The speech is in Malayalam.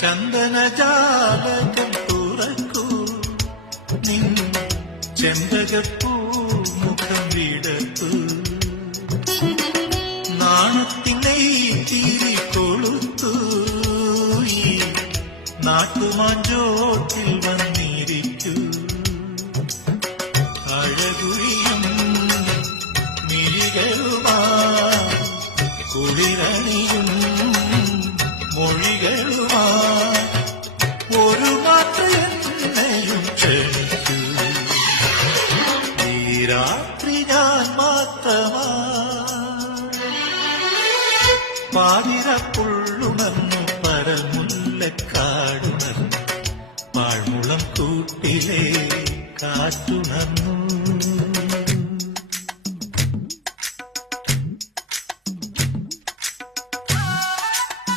ചന്ദനജാലകം തുറക്കൂ, നിൻ ചെമ്പകപ്പൂ മുഖം വിടത്തു. നാണത്തിനെ തിരി കൊളുത്തു, ഈ നാട്ടുമാഞ്ചോട്ടിൽ വന്നിരിക്കൂ. അഴകുഴിയും മിഴികളുമാ കുളിരണിയും മൊഴികളുമാ ഒരു മാത്രയും ക്ഷണിക്കൂ. ഈ രാത്രി ഞാൻ മാത്രമാ. പാതിരപ്പുള്ളുണർന്നു പരമുല്ലക്കാടുണർന്നു, പാഴ്മുളം കൂട്ടിലെ കാറ്റുണർന്നു.